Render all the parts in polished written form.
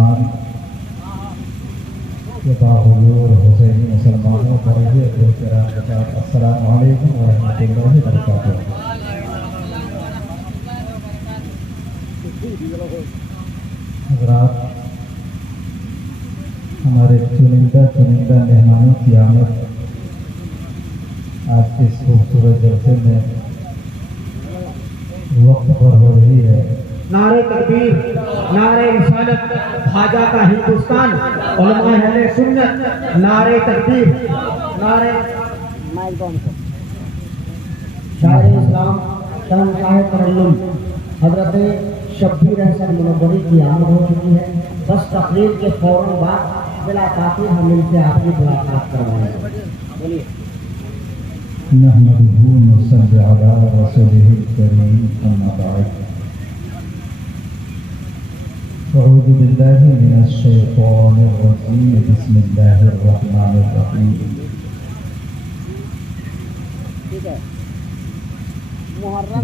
Iran के बाहुजूर हुसैनी मुसलमानों पर अस्सलामु अलैकुम व रहमतुल्लाहि व बरकातुहू। हज़रात, हमारे चुनिंदा मेहमानों की आमद आज के इस खूबसूरत जलसे में वक्त पर हो रही है। नारे तकबीर, नारे रिसालत, ख्वाजा का हिंदुस्तान, उलमा अहले सुन्नत, नारे तकबीर, नारे शायर इस्लाम शाह तरन्नुम हजरत शब्बीर अहसन मुनव्वरी की आमद हो चुकी है। बस तकरीर के फौरन बाद बिला ताक़ीर हम इनसे आपकी मुलाकात करवाएंगे। बोलिए। नहमदुहु व नसल्ली अला रसूलिहिल करीम, अम्मा बाद। अऊज़ु बिल्लाहि मिनश शैतानिर रजीम, बिस्मिल्लाहिर रहमानिर रहीम।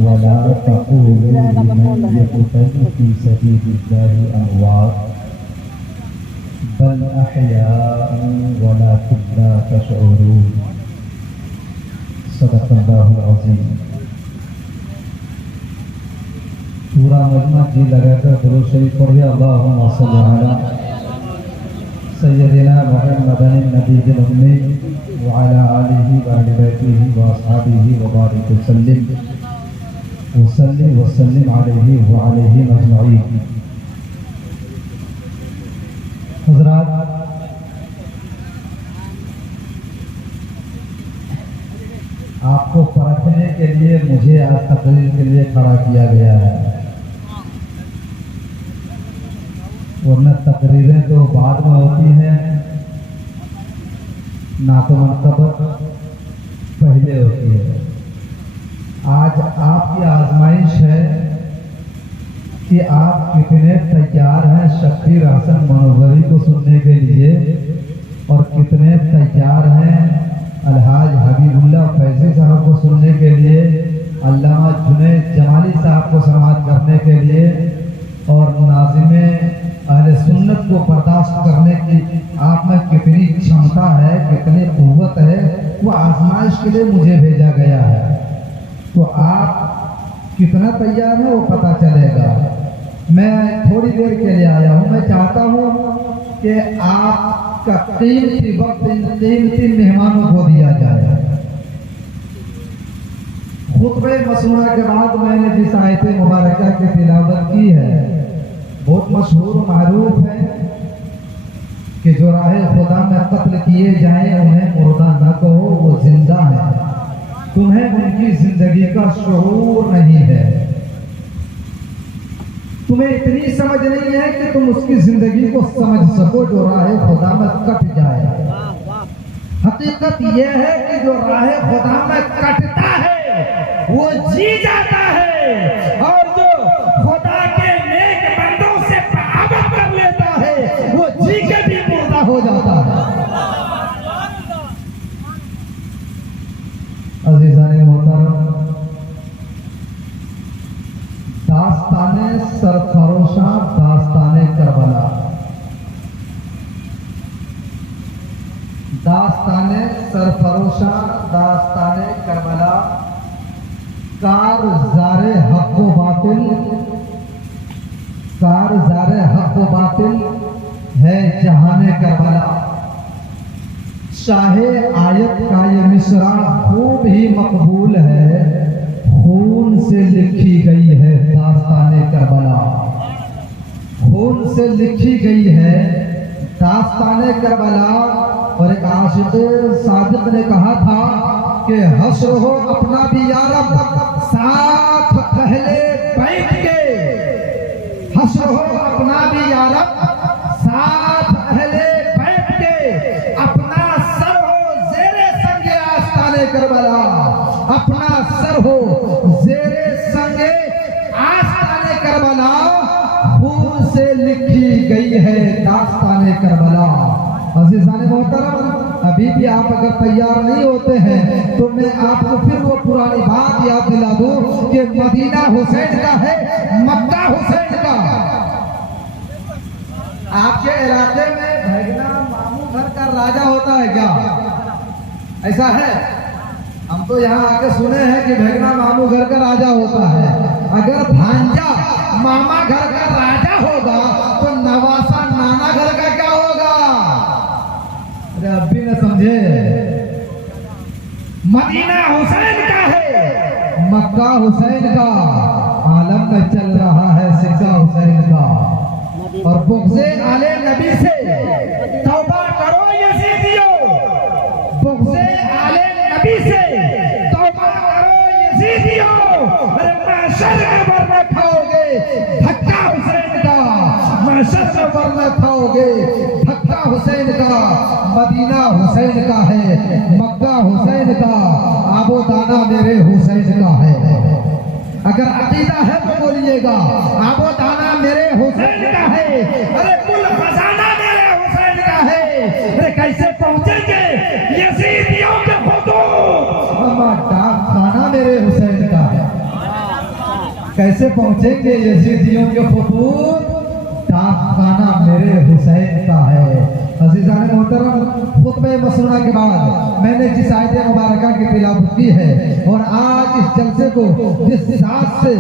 वला तक़ूलू लिमन यक़तलु फ़ी सबीलिल्लाहि अमवात बल अहयाअन वलाकिन ला तशऊरून। सदक़ल्लाहुल अज़ीम। पूरा मजमा जी लगाकर दुरूद शरीफ पढ़िए। अल्लाहुम्मा सल्लि अला सय्यदिना मुहम्मदिन नबिय्यिल उम्मी व अला आलिहि व अहलि बैतिहि व अस्हाबिहि व बारिक वसल्लिम वसल्लिम अलैहि व अलैहिम अजमईन। हज़रात, आपको परखने के लिए मुझे आज तकरीर के लिए खड़ा किया गया है, वरना तकरीरें तो बाद में होती हैं, ना तो मनकबत पहले होती है। आज आपकी आजमाइश है कि आप कितने तैयार हैं शब्बीर अहसन मुनव्वरी को सुनने के लिए, और कितने तैयार हैं अलहाज हबीबुल्लाह फैज़ी साहब को सुनने के लिए, अल्लामा जुनैद जमाली साहब को समाअत करने के लिए, और मुनाज़िमे अहले सुन्नत को बर्दाश्त करने की आप में कितनी क्षमता है, कितनी क़ुव्वत है, वो आजमाइश के लिए मुझे भेजा गया है। तो आप कितना तैयार है वो पता चलेगा। मैं थोड़ी देर के लिए आया हूँ। मैं चाहता हूँ कि आपका कीमती वक्त इन कीमती मेहमानों को दिया जाए। खुतबे मसनूआ के बाद मैंने जिस आयत मुबारका की तिलावत की है, बहुत मशहूर मारूफ है कि जो राहे खुदा में कत्ल किए जाएं उन्हें मुर्दा न कहो, वो जिंदा है। तुम्हें उनकी जिंदगी का शऊर नहीं है। तुम्हें इतनी समझ नहीं है कि तुम उसकी जिंदगी को समझ सको जो राहे खुदा में कट जाए। हकीकत यह है कि जो राहे खुदा में कटता है वो जी जाता है, और जो खुदा के नेक बंदों से बगावत कर लेता है वो जी के भी मुर्दा हो जाता है। अज़ीज़ाने मोहतरम, दास्ताने सरफरोशा, दास्ताने करबला, दास्ताने सरफरोशा, दास्ताने करबला, कारज़ारे हक़ व बातिल, कारज़ारे हक़ व बातिल है जहाने करबला। शाहे आयत का ये मिसरा खूब ही मकबूल है, खून से लिखी गई है दास्ताने करबला, खून से लिखी गई है दास्ताने करबला। और एक आशिक़ सादिक़ ने कहा था कि हश्र हो अपना भी यारब साथ पहले बैठ के, हश्र हो अपना भी यारब साथ पहले बैठ के, अपना सर हो ज़ेरे संगे आस्ताने करबला, अपना सर हो ज़ेरे संगे आस्ताने करबला। खून से लिखी गई है दास्ताने करबला। अज़ीज़ाने मोहतरम, अभी भी आप अगर तैयार नहीं होते हैं तो मैं आपको फिर वो पुरानी बात याद दिला दूं कि मदीना हुसैन का है, मक्का हुसैन का। आपके इलाके में भगना मामू घर का राजा होता है क्या? ऐसा है? हम तो यहाँ आके सुने हैं कि भगना मामू घर का राजा होता है। अगर भांजा मामा घर का राजा होगा तो नवासा नाना घर का क्या होगा? अरे अब भी न समझे। मदीना हुसैन का है, मक्का हुसैन का, आलम में चल रहा है सिक्का हुसैन का। और बुग़्ज़े आले नबी से तौबा करो यज़ीदियों, बुग़्ज़े आले नबी से तौबा करो यज़ीदियों। अरे महशर में वरना खाओगे धक्का हुसैन का, महशर में वरना खाओगे धक्का हुसैन का। मदीना हुसैन का है, मक्का हुसैन का, आबो दाना मेरे हुसैन का है। अगर अकीदा है तो बोलिएगा आबो दाना मेरे हुसैन का है। अरे कुल खजाना मेरे हुसैन का है। अरे कैसे पहुंचेंगे यज़ीदियों के खुदूद? डाक खाना मेरे हुसैन का है। कैसे पहुंचेंगे यज़ीदियों के खुदूद? डाक खाना मेरे हुसैन का है। अज़ीज़ान मोहतरम, खुतबे मसनूना के बाद मैंने जिस आयत मुबारका की तिलावत की है और आज इस जलसे को जिस ज़ात से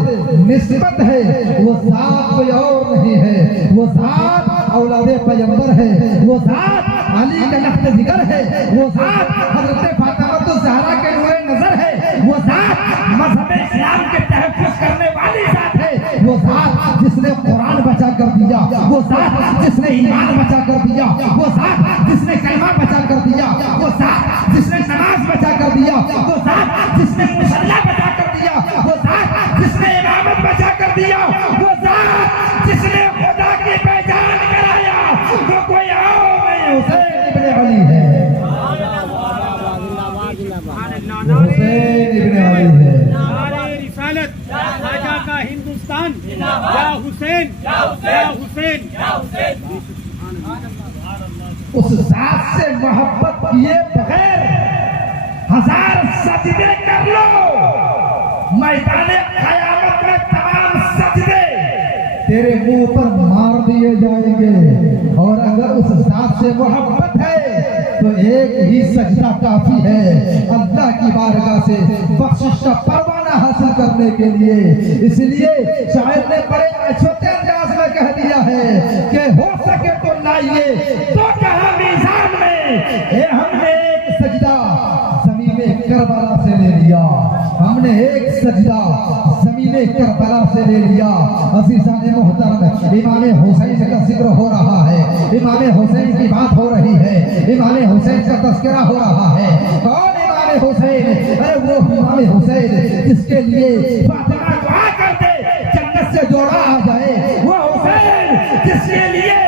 निस्बत है वो ज़ात कोई और नहीं है, वो ज़ात औलादे पैगंबर है, वो ज़ात अली का लख्त जिगर है, वो ज़ात हज़रत फातिमा ज़हरा के नूरे नजर है, वो ज़ात मज़हब इस्लाम के तहफ़्फ़ुज़ करने वाली ज़ात है, वो ज़ात जिसने कुरान बचा कर दिया, वो ज़ात जिसने ईमान बचा कर दिया, वो ज़ात जिसने कलमा बचा कर दिया, वो ज़ात जिसने नमाज बचा कर दिया, वो ज़ात जिसने मुसल्ला बचा कर दिया, वो ज़ात जिसने इमामत बचा कर दिया, वो ज़ात जिसने खुदा की पहचान कराया, वो कोई और नहीं हुसैन इब्ने अली है। हुसैन इब्ने अली है। रिसालत राजा का हिंदुस्तान, या हुसैन, या हुसैन, या हुसैन। उस जात से मोहब्बत किए बगैर हजार सजदे कर लो, मैदाने क़यामत में तमाम सजदे तेरे मुंह पर मार दिए जाएंगे। और अगर उस जात से मोहब्बत है तो एक ही सजदा काफी है अल्लाह की बारगाह से बख्शिश का परवाना हासिल करने के लिए। इसलिए शायर ने बड़े छोटे अंदाज में कह दिया है कि हो सके तो लाइए तो कहा मीज़ान में, हमने एक सजदा ज़मीने करबला से ले लिया, हमने एक सजदा ज़मीने करबला से ले लिया। अज़ीज़ान मोहतरम, इमाम हुसैन का जिक्र हो रहा है, इमाम हुसैन की बात हो रही है, इमाम हुसैन का तज़किरा हो रहा है। कौन इमाम हुसैन? अरे वो इमाम हुसैन जिसके लिए फातिमा दुआ करते जन्नत से जोड़ा आ जाए, वो हुसैन जिसके लिए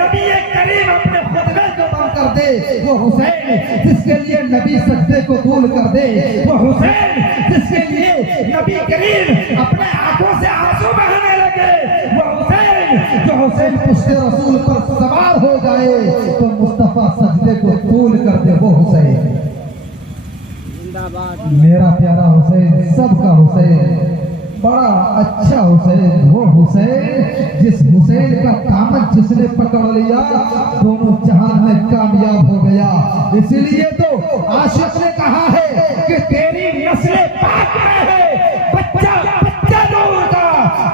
नबी करीम अपने खुतबे को बंद कर दे, वो हुसैन जिसके लिए नबी सजदे को दूर कर दे, वो हुसैन जिसके लिए नबी करीम अपने आंखों से आंसू बहाने लगे, वो हुसैन जो हुसैन पुश्ते रसूल पर सवार हो जाए तो मुस्तफा सजदे को दूर कर दे, वो हुसैन। मेरा प्यारा हुसैन, सबका हुसैन, बड़ा अच्छा हुसैन, वो हुसैन जिस हुसैन का दामन जिसने पकड़ लिया दोनों जहान में कामयाब हो गया। इसलिए तो आशिक ने कहा है कि तेरी नस्ल पाक में है बच्चा बच्चा नूर का,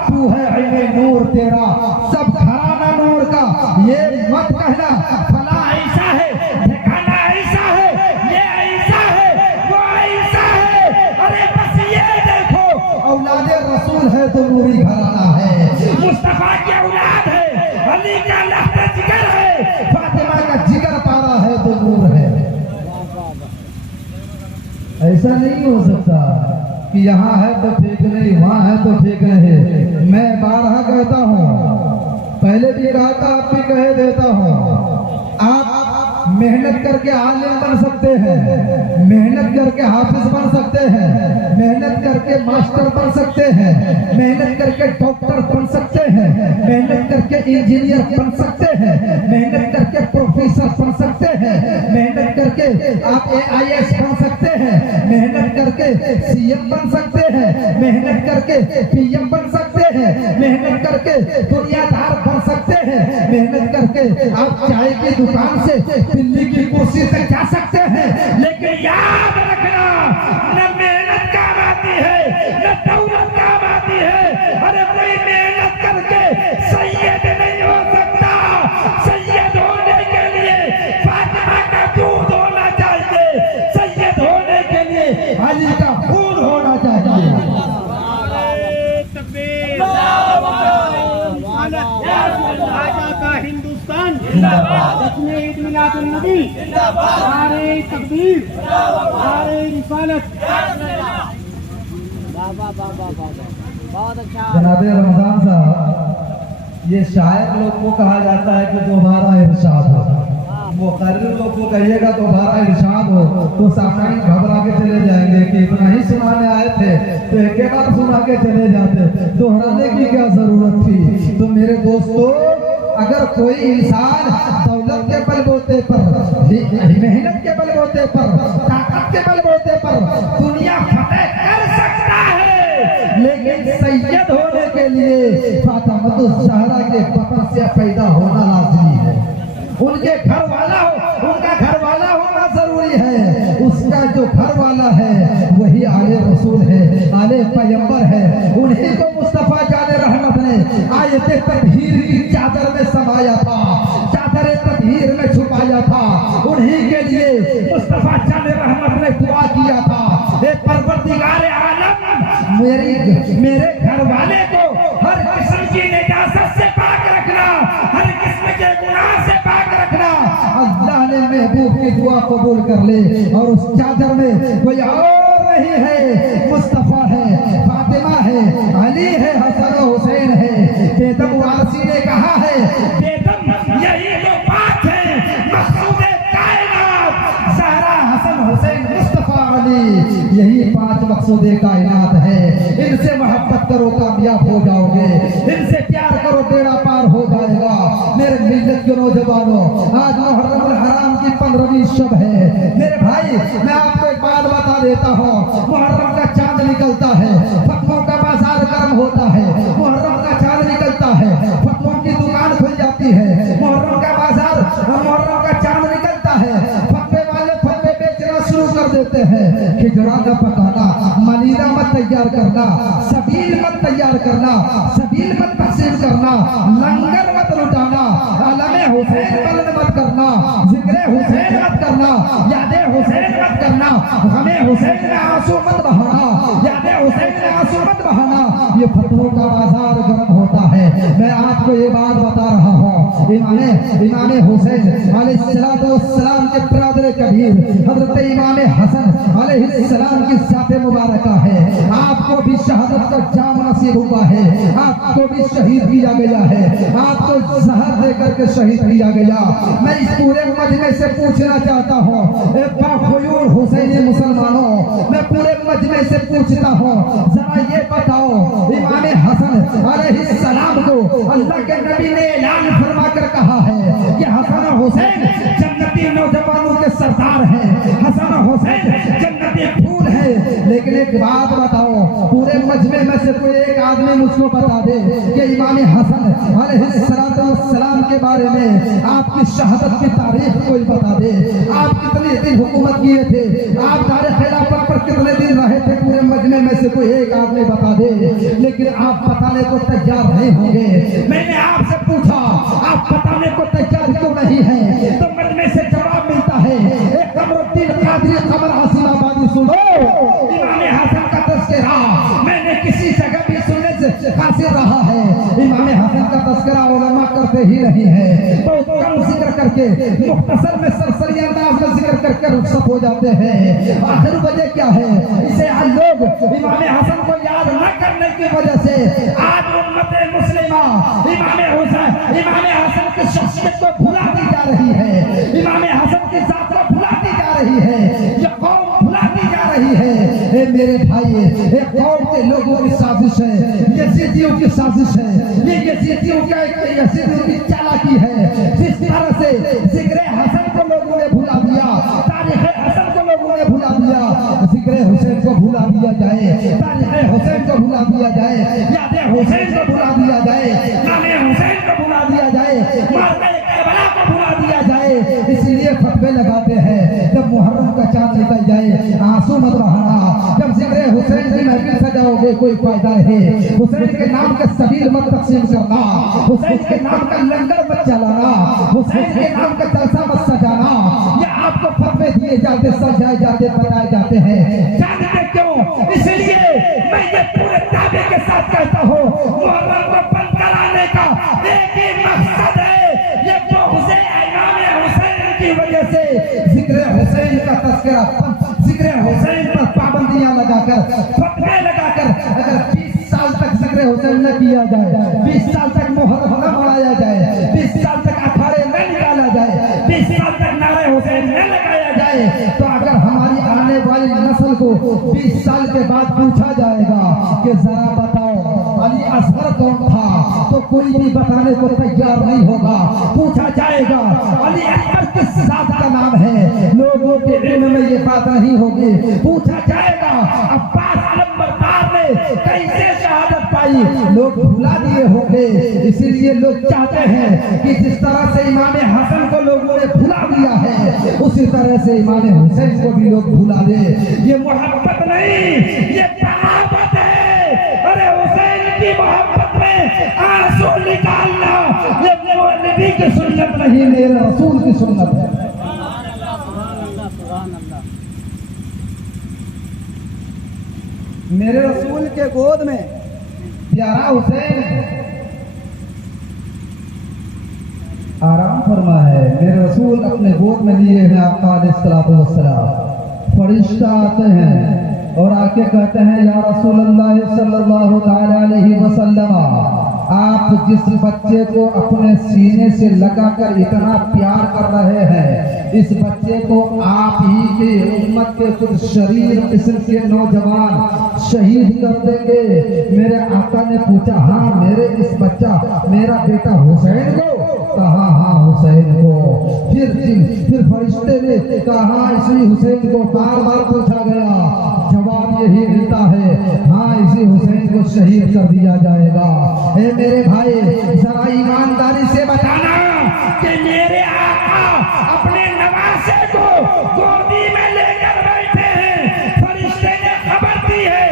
तू है इल्मे नूर तेरा सब घराना नूर का। ये मत कहना फला ऐसा है, ठिकाना ऐसा है, ये ऐसा है, वो ऐसा है। अरे बस ये देखो औलादे रसूल है तो नूरी घराना है, मुस्तफा की औलाद है, अली का लहज़े जिगर है, फातिमा का जिगर पारा है तो नूर है। ऐसा नहीं हो सकता कि यहाँ है तो ठीक नहीं, वहाँ है तो ठीक नहीं। मैं बारहा कहता हूँ, पहले भी कहा था, अब भी कह देता हूँ, आप मेहनत करके आलिम बन सकते हैं, मेहनत करके हाफिज बन सकते हैं, मेहनत करके मास्टर बन सकते हैं, मेहनत करके डॉक्टर बन सकते हैं, मेहनत करके इंजीनियर बन सकते हैं, मेहनत करके प्रोफेसर बन सकते हैं, मेहनत करके आप AIS बन सकते हैं, मेहनत करके CM बन सकते हैं, मेहनत करके PM बन सकते हैं, मेहनत करके दुनियादार बन सकते हैं, मेहनत करके आप चाय की दुकान से दिल्ली की कुर्सी तक जा सकते हैं, लेकिन याद रखना न मेहनत काम आती है न दौलत काम आती है। अरे कोई मेहनत करके सैयद नहीं हो सकता। सैयद होने के लिए फातिमा का दूध होना चाहिए, सैयद होने के लिए अली का खून होना चाहिए। राजा का हिंदुस्तान जश्न ईद मिलादुन नबी, नारे तकबीर, नारे रिसालत। बहुत अच्छा। जनाब रमजान साहब, ये शायर लोग को कहा जाता है कि दोबारा इरशाद हो, मुकर्रिर लोग को कहिएगा दोबारा इरशाद हो तो सामने घबरा के चले जाएंगे कि इतना ही सुनाने आए थे तो एक बार सुना के चले जाते, दोहराने की क्या जरूरत थी। तो मेरे दोस्तों, अगर कोई इंसान दौलत के बलबूते पर, मेहनत के बलबूते पर, ताकत के बलबूते पर दुनिया फतेह कर सकता है, लेकिन सैयद होने के लिए फातिमा ज़हरा के बतन से पैदा होना लाजमी है। उनके घर वाला हो, उनका घर वाला होना जरूरी है। उसका जो घर वाला है वही आले रसूल है, आले पैगंबर है। उन्हीं को मुस्तफा जाने रहमत ने आयते तत्हीर की चादर में समाया था, चादर तत्हीर में छुपाया था। उन्हीं के लिए मुस्तफा जाने रहमत ने दुआ किया था, ए परवरदिगार आलम, मेरे घर वाले को हर किस्म की निजात से पाक रखना, हर किस्म के गुनाह से पाक रखना। अल्लाह ने महबूब की दुआ कबूल कर ले। और उस चादर में कोई और नहीं है, मुस्तफा है, फातिमा है, अली है, हसन और हुसैन है। बेदम वारसी ने कहा है, बेदम यही तो बात है, मकसूद कायनात ज़हरा, हसन, हुसैन, मुस्तफा, अली, यही 5 मकसूद कायनात है। इनसे मोहब्बत करो कामयाब हो जाओगे, इनसे प्यार करो बेड़ा पार हो जाएगा। मेरे मिल्लत के नौजवानों, आज मुहर्रम हराम की 15वीं शब है। मेरे भाई, मैं आपको एक बात बता देता हूँ, मुहर्रम का चांद निकलता है, फतवों का बाजार गर्म होता है। मुहर्रम का चांद निकलता है, फतवों की दुकान खुल जाती है। मुहर्रम का बाजार, मुहर्रम का चांद निकलता है, फतवे वाले फतवे बेचना शुरू कर देते हैं। खिचड़ा न पकाना, मनीरा मत तैयार करना, सबील मत तैयार करना, सबील मत तकसीम करना, लंगर मत लुटाना, आलमे हुसैन बुलंद मत करना, जिक्र हुसैन मत करना, यादे हुसैन मत करना, हमें हुसैन में आंसू मत बहाना, यादे हुसैन में आंसू मत बहाना। ये फतवों का बाजार गर्म होता है। मैं आपको ये बात बता रहा हूँ, इमाम हुसैन अलैहिस्सलाम के बरादर कबीर हजरत इमाम हसन अलैहिस्सलाम की ज़ात मुबारका है। आपको भी शहादत का जाम नसीब हुआ है, आपको भी शहीद किया गया है, आपको जहर दे करके शहीद किया गया। मैं इस पूरे मजमे से पूछना चाहता हूँ, बाखुयूर हुसैनी मुसलमानों, मैं पूरे मजमे से पूछता हूँ, जरा ये बताओ, इमाम हसन अलैहिस्सलाम को अल्लाह के नबी ने ऐलान फरमा कर कहा है कि हसन हुसैन जन्नती नौजवानों के सरदार हैं, हसन हुसैन जन्नती फूल है। लेकिन एक बात बताओ, पूरे मजमे में से कोई एक आदमी मुझको बता दे कि इमाम हसन अलैहिस्सलाम के बारे में आपकी शहादत की तारीख कोई बता दे। आप कितने दिन हुकूमत किए थे, आप दारे खिलाफत पर कितने दिन रहे थे, पूरे मजमे में से कोई एक आदमी बता दे। लेकिन आप बताने को तैयार नहीं होंगे। मैंने आपसे पूछा, आप बताने को तैयार क्यों नहीं है? तो मजमे से जवाब मिलता है, एक कमरुद्दीन कादरी कमर हसीनाबादी सुनो, इमाम हसन का तज़किरा मैंने किसी जगह भी सुनने से हासिल रहा है। इमाम हसन का तज़किरा उलमा करते ही नहीं है, बहुत कम जिक्र करके मुख्तसर में सरसरी अंदाज में जिक्र करके रुखसत हो जाते हैं। आखिर वजह क्या है? इसे लोग इमाम हसन को याद न करने की वजह से आज उम्मत मुस्लिमा इमाम हसन की शख्सियत को भुलाती जा रही है, इमाम हसन की ज़ात को भुलाती जा रही है, ये कौम भुलाती जा रही है। मेरे भाई, एक कौम के लोगों की साजिश है, यजीदियों की साजिश है, ये यजीदियों की चालाकी है। जिस तरह से जिक्र हसन को लोगों ने भुला दिया, तारीख हसन को लोगों ने भुला दिया, जिक्र हुसैन को भुला दिया जाए, तारीख हुसैन को भुला दिया जाए, याद हुसैन को भुला दिया जाए, नाम हुसैन को भुला दिया जाए। ले कोई फायदा है। हुसैन के नाम का सबील मत तकसीम करना, हुसैन के नाम का लंगर मत चलाना, हुसैन के नाम का जलसा मत सजाना। ये आपको फतवे दिए जाते, सजाए जाते, बताए जाते हैं। जानते क्यों? इसलिए मैं ये पूरे दावे के साथ कहता हूँ, मुहर्रम को बंद कराने का एक ही मकसद है, ये बुग़्ज़ इमाम हुसैन की वजह से जिक्र हुसैन का तज़किरा, जिक्र हुसैन पर पाबंदियां लगाकर, फतवे लगाकर, अगर 20 साल तक जिक्र हुसैन न किया जाए, 20 साल तक मुहर्रम न मनाया जाए, 20 साल तक अखाड़े न निकाला जाए, 20 साल तक नारे हुसैन न लगाया जाए, तो अगर हमारी आने वाली नस्ल को 20 साल के बाद पूछा जाएगा कि जरा बताओ अली असगर कौन था, तो कोई भी बताने को तैयार नहीं होगा। पूछा जाएगा अली अकबर किस जात का नाम है, लोगों के इल्म में ये बात नहीं होगी। पूछा जाएगा अब्बास नंबरदार ने कैसे शहादत पाई, लोग भुला दिए होंगे। इसीलिए लोग चाहते हैं कि जिस तरह से इमाम हसन को लोगों ने भुला दिया है, उसी तरह से इमाम हुसैन को भी लोग भुला दे। ये मोहब्बत नहीं, ये मोहब्बत है। अरे हुसैन की मोहब्बत में आंसू निकालना ये नबी की सुन्नत नहीं, मेरे रसूल की सुन्नत है। मेरे रसूल के गोद में प्यारा हुसैन आराम फरमा है। मेरे रसूल अपने गोद में लिए हैं आका अलैहिस्सलातु वस्सलाम। फरिश्ता आते हैं और आके कहते हैं या रसूल अल्लाह सल्लल्लाहु अलैहि वसल्लम, आप जिस बच्चे को अपने सीने से लगाकर इतना प्यार कर रहे हैं, इस बच्चे को आप ही के उम्मत के कुछ शरीर किस्म के नौजवान शहीद कर देंगे। मेरे आका ने पूछा हाँ मेरे इस बच्चा मेरा बेटा हुसैन को? कहा हाँ हुसैन को। फिर फरिश्ते ने कहा इसी हुसैन को? बार बार पूछा गया, जवाब यही मिलता है हाँ इसी हुसैन को शहीद कर दिया जाएगा। हे मेरे भाई जरा ईमानदारी से बताना कि मेरे आका अपने नवासे को गोदी में लेकर बैठे हैं, फरिश्ते ने खबर दी है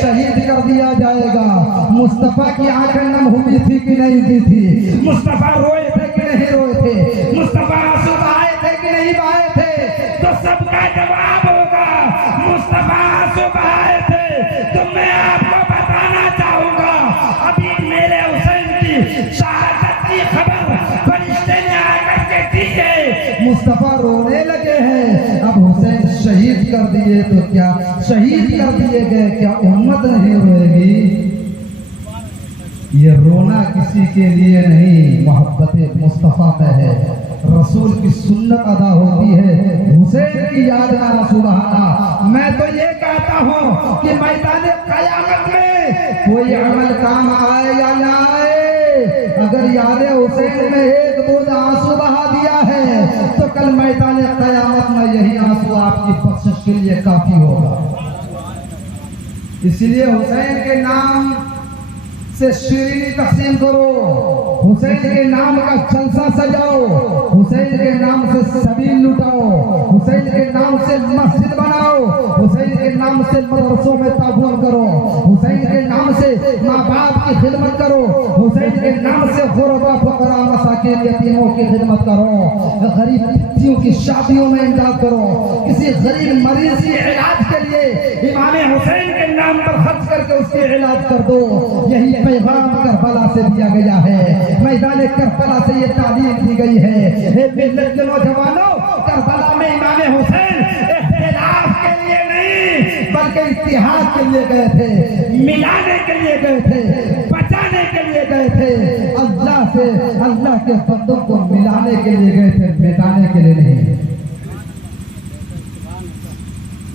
शहीद कर दिया जाएगा। मुस्तफा की आंखें नम हुई थी कि नहीं हुई थी? मुस्तफा रोए थे कि नहीं रोए थे? मुस्तफा आंसू बहाए थे कि नहीं बहाए थे? तो सबका जवाब होगा मुस्तफा आंसू बहाए थे। तो मैं आपको बताना चाहूंगा अभी मेरे हुसैन की शहादत की खबर फरिश्ते ने आकर के दी है, मुस्तफा रोने लगे हैं। अब हुसैन शहीद कर दिए तो क्या शहीद कर दिए गए, क्या उम्मत नहीं रोएगी? ये रोना किसी के लिए नहीं, मोहब्बत मुस्तफा में है। रसूल की सुन्नत अदा होती है, हुसैन की याद में सुबहाना। मैं तो ये कहता हूँ कि मैदान क़यामत में कोई अमल काम आए या ना आए, अगर याद हुसैन में एक बूंद आंसू बहा दिया है तो कल मैदान क़यामत में यही आंसू आपकी बख्शिश के लिए काफी होगा। इसलिए हुसैन के नाम से शीरीनी तकसीम करो, हुसैन के नाम का जलसा सजाओ, हुसैन के नाम से सबील लुटाओ, हुसैन के नाम से मस्जिद बनाओ, हुसैन के नाम से मदरसों में ताबून करो, हुसैन के नाम से माँ बाप की खिदमत करो, हुसैन के नाम से गुरबा फकरा मसाकिन यतीमों की खिदमत करो, गरीब बच्चियों की शादियों में इमदाद करो, किसी गरीब मरीज के इलाज के लिए इमाम हुसैन के नाम पर खर्च करके उसके इलाज कर दो। यही पैगाम करबला से दिया गया है, मैदान करबला से ये तालीम दी गई है। मिल्लत के नौजवानों, करबला में इमाम हुसैन इख्तिलाफ के लिए नहीं बल्कि इत्तिहाद के लिए गए थे, मिलाने के लिए गए थे, बचाने के लिए गए थे, अल्लाह से अल्लाह के बंदों को मिलाने के लिए गए थे, मिटाने के लिए नहीं।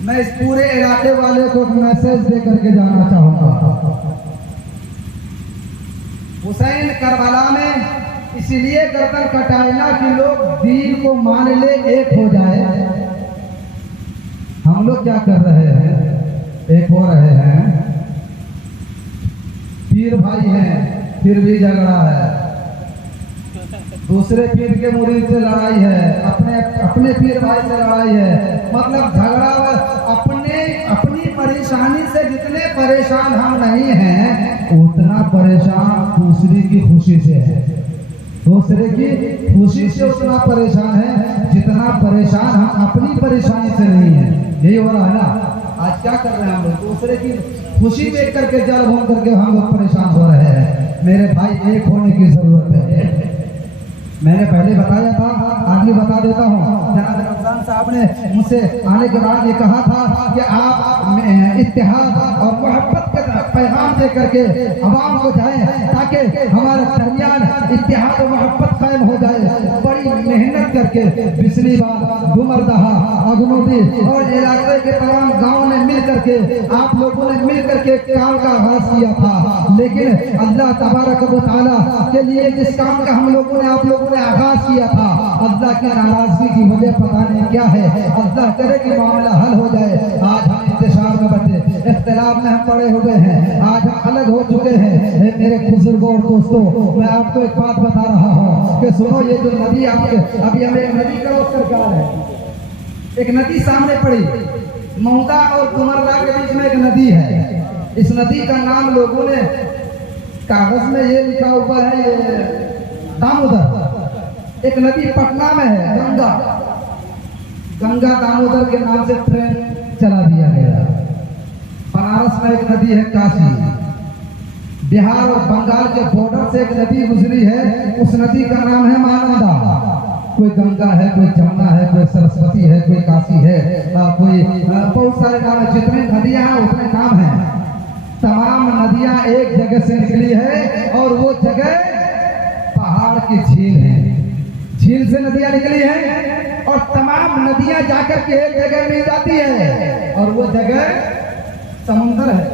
मैं इस पूरे इलाके वाले को मैसेज दे करके जाना चाहूंगा, हुसैन करबला में इसलिए गर्दन कटाएगा कि लोग दीन को मान ले, एक हो जाए। हम लोग क्या कर रहे हैं, एक हो रहे हैं, पीर भाई हैं फिर भी झगड़ा है, दूसरे पीर के मुरीद से लड़ाई है, अपने पीर भाई से लड़ाई है, मतलब झगड़ा अपनी परेशानी से जितने परेशान हम नहीं हैं उतना परेशान दूसरे की खुशी से है, दूसरे की खुशी से उतना परेशान है जितना परेशान हम अपनी परेशानी से नहीं है। यही हो रहा है ना। आज क्या कर रहे हैं हम लोग, दूसरे की खुशी देख करके जल घूम करके हम लोग परेशान हो रहे हैं। मेरे भाई एक होने की जरूरत है। मैंने पहले बताया था, आगे बता देता हूँ। जनाब रमजान साहब ने मुझसे आने के बाद ये कहा था कि आप इत्तेहाद और मोहब्बत का पैगाम दे करके अवाम को जाएं ताकि हमारे दरमियान इत्तेहाद और मोहब्बत कायम हो जाए। बड़ी मेहनत करके पिछली बार डुमरदहा, अगनोटी और इलाके के तमाम गाँव ने मिल करके, आप लोगों ने मिल करके काम का आगाज किया था। लेकिन अल्लाह तबारक व तआला के लिए जिस काम का हम लोगों ने, आप लोगों ने आगाज किया था, अल्लाह की नाराजगी की वजह पता नहीं क्या है। अल्लाह करे कि मामला हल हो जाए। आज हम इंतशार में बैठे, इख्तिलाफ में हम पड़े हुए हैं, आज हम अलग हो चुके हैं। मेरे बुजुर्गों और दोस्तों, मैं आपको एक बात बता रहा हूँ कि सुनो, ये जो नदी आपके अभी हमें नदी का सरकार है, एक नदी सामने पड़ी, मऊदा और डुमरला के बीच में एक नदी है। इस नदी का नाम लोगों ने कागज में ये लिखा हुआ है, ये दामोदर। एक नदी पटना में है, गंगा, गंगा दामोदर के नाम से ट्रेन चला दिया गया। बनारस में एक नदी है काशी, बिहार और बंगाल के बॉर्डर से एक नदी गुजरी है, उस नदी का नाम है महानंदा। कोई गंगा है, कोई जमुना है, कोई सरस्वती है, कोई काशी है, कोई बहुत सारे नाम है। जितनी नदियां हैं उतने नाम हैं। तमाम नदियां एक जगह से निकली है और वो जगह पहाड़ की झील है। झील से नदियां निकली हैं और तमाम नदियां जाकर के एक जगह मिल जाती है और वो जगह समुंदर है,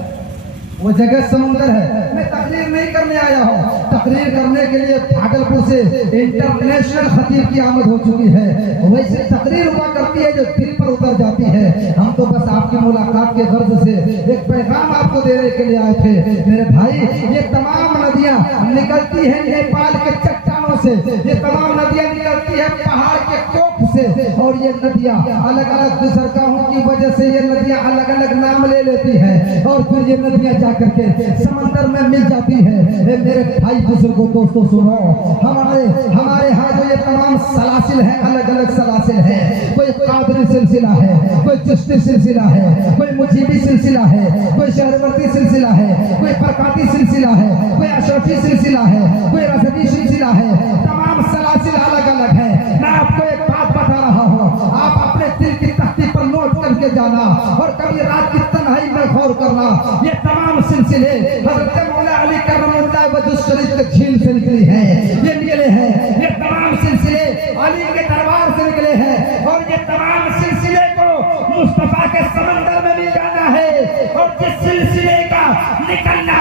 वो जगह समुंदर है। मैं तकरीर नहीं करने आया हूँ, तकरीर करने के लिए भागलपुर से इंटरनेशनल खतीब की आमद हो चुकी है। वैसे तकरीर हुआ करती है जो दिल पर उतर जाती है। हम तो बस आपकी मुलाकात के गर्ज से एक पैगाम आपको देने के लिए आए थे। मेरे भाई, ये तमाम नदियां निकलती है नेपाल के चट्टानों से, ये तमाम नदियां निकलती है पहाड़ के कोख से, और ये नदियां अलग अलग गुजरगाहों की वजह से ये नदियां अलग अलग नाम ले लेती है और फिर ये नदियां जाकर के समंदर में मिल जाती है। मेरे भाई बुजुर्गों दोस्तों सुनो, हमारे यहाँ जो ये तमाम सलासिल है, अलग अलग सलासिल है। कोई कादरी सिलसिला है, कोई चिश्ती सिलसिला है, कोई मुजीबी सिलसिला है, कोई शहरवर्ती सिलसिला है, कोई प्रकाती सिलसिला है, कोई अशरफी सिलसिला है, कोई रसदी सिलसिला है। तमाम सलासिल अलग अलग है। मैं आपको एक बात बता रहा हूँ, आप अपने दिल की तख्ती पर नोट करके जाना और कभी रात की तन्हाई में गौर करना। ये तमाम सिलसिले हज़रत मौला अली करमुल्लाह वजह शरीफ के झील से निकली है, ये निकले हैं। ये तमाम सिलसिले अली के दरबार से निकले हैं और ये तमाम सिलसिले को मुस्तफा के समंदर में मिल जाना है। और जिस सिलसिले का निकलना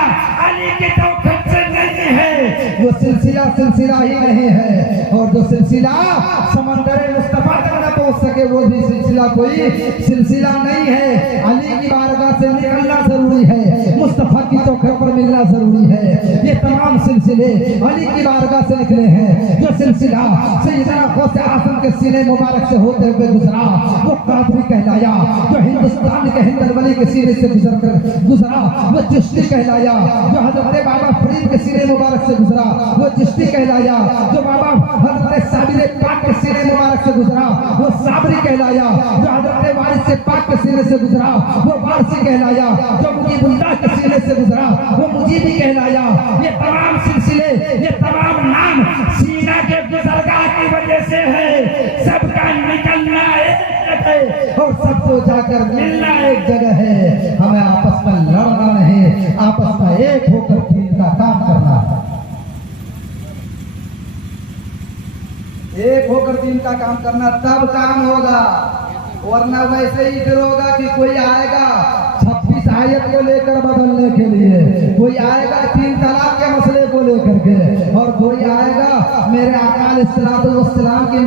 अली के तौक़ीद से नहीं है, वो सिलसिला ही नहीं है। और जो सिलसिला समंदर मुस्तफा तक न पहुंच सके, वो भी सिलसिला कोई सिलसिला नहीं है। अली की बारगाह से निकलना जरूरी है, मुस्तफा की चौखट पर मिलना जरूरी है। ये तमाम सिलसिले अली की बारगाह से निकले हैं। जो सिलसिला सैयदना गौसे आज़म के सीने मुबारक से होते हुए गुजरा, वो कादरी कहलाया। जो हिंदुस्तान के हिंदल वली के सीने से गुजरा, वो चिश्ती कहलाया। जो हजरत बाबा फरीद के सीने मुबारक से गुजरा, वो चिश्ती कहलाया। जो बाबा हजरत साबिर पाक के सीने मुबारक से गुजरा, वो साबरी कहलाया। जो हजरत वारिस से पाक के सीने से गुजरा, वो वारसी कहलाया। जो मुजीबुल्लाह के सीने से गुजरा, वो मुजीबी कहलाया। ये तमाम सिलसिले, ये तमाम नाम सीना के गुजरगाह की वजह से है। सबका निकलना एक जगह है और सबको जाकर मिलना एक जगह है। हमें आपस में लड़ना नहीं, आपस में एक होकर दीन का काम करना है। एक होकर दीन का काम करना, तब काम होगा। वरना वैसे ही फिर होगा कि कोई आएगा 26 आयत को लेकर बदलने के लिए, कोई आएगा 3 तलाक के मसले को लेकर के, और कोई आएगा मेरे आका अलैहिस्सलाम की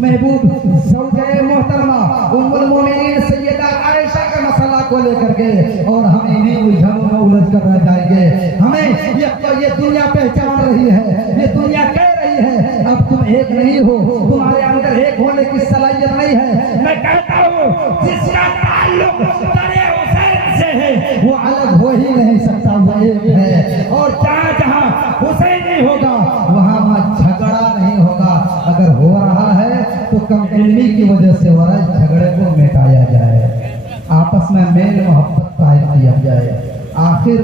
महबूब ज़ौजे मोहतरमा उम्मुल मोमिनीन सैयदा आयशा के मसला को लेकर के, और हम इन्हीं उलझनों में उलझ कर रह जाएंगे। हमें ये दुनिया पहचान रही है, ये दुनिया कह रही है अब तुम एक नहीं हो, तुम्हारे अंदर एक होने की सलाहियत नहीं है। मैं कहता हूँ जिसका ताल्लुक दरे हुसैन से है हो ही नहीं सकता, वो एक है। और जहाँ जहाँ हुसैन नहीं होगा वहाँ झगड़ा नहीं होगा। अगर हो रहा है तो कम इल्मी की वजह से हो रहा है, झगड़े को मिटाया जाए, आपस में मेल मोहब्बत कायम किया जाए। आखिर